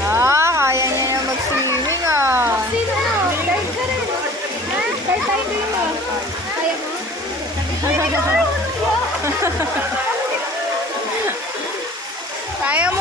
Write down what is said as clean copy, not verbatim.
Kaya niya na mag-swimming ah. Sino na? Guard ka rin. Ha? Guard tayo din mo. Kaya mo? Kaya mo